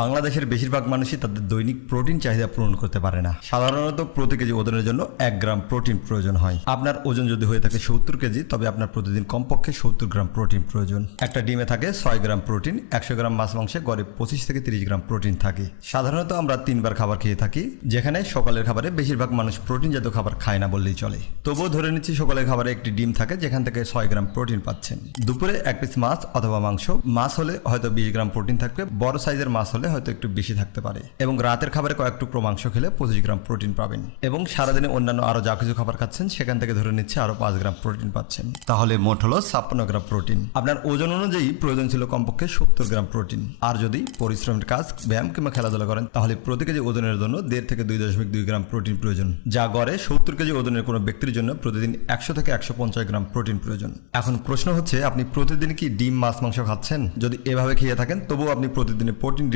বাংলাদেশের বেশিরভাগ মানুষই তাদের দৈনিক প্রোটিন চাহিদা পূরণ করতে পারে না। সাধারণত প্রতি কেজি ওজনের জন্য এক গ্রাম প্রোটিন প্রয়োজন হয়। আপনার ওজন যদি হয়ে থাকে সত্তর কেজি, তবে আপনার প্রতিদিন কমপক্ষে সত্তর গ্রাম প্রোটিন প্রয়োজন। একটা ডিমে থাকে ছয় গ্রাম প্রোটিন, একশো গ্রাম মাছ মাংসে গড়ে পঁচিশ থেকে তিরিশ গ্রাম প্রোটিন থাকে। সাধারণত আমরা তিনবার খাবার খেয়ে থাকি, যেখানে সকালের খাবারে বেশিরভাগ মানুষ প্রোটিন জাতীয় খাবার খায় না বললেই চলে। তবুও ধরে নিচ্ছি সকালের খাবারে একটি ডিম থাকে, যেখান থেকে ছয় গ্রাম প্রোটিন পাচ্ছেন। দুপুরে এক পিস মাছ অথবা মাংস। মাছ হলে হয়তো বিশ গ্রাম প্রোটিন থাকবে, বড় সাইজের মাছ হলে হয়তো একটু বেশি থাকতে পারে। এবং রাতের খাবারে কয়েক টুকরো মাংস খেলে পঁচিশ গ্রাম প্রোটিন পাবেন। এবং সারাদিনে অন্যান্য আরও যা কিছু খাবার খাচ্ছেন, সেখান থেকে ধরে নিচ্ছে আরও পাঁচ গ্রাম প্রোটিন পাচ্ছেন। তাহলে মোট হলো ছাপ্পান্ন গ্রাম প্রোটিন। আপনার ওজন অনুযায়ী প্রয়োজন ছিল কমপক্ষে সত্তর গ্রাম প্রোটিন। আর যদি পরিশ্রমের কাজ, ব্যায়াম কিংবা খেলাধুলা করেন, তাহলে প্রতি কেজি ওজনের জন্য দেড় থেকে দুই দশমিক দুই গ্রাম প্রোটিন প্রয়োজন। যা গড়ে সত্তর কেজি ওজনের কোনো ব্যক্তির জন্য প্রতিদিন একশো থেকে একশো পঞ্চাশ গ্রাম প্রোটিন প্রয়োজন। এখন প্রশ্ন হচ্ছে, আপনি প্রতিদিন কি ডিম, মাছ, মাংস খাচ্ছেন? যদি এভাবে খেয়ে থাকেন, তবুও আপনি প্রতিদিনে প্রোটিন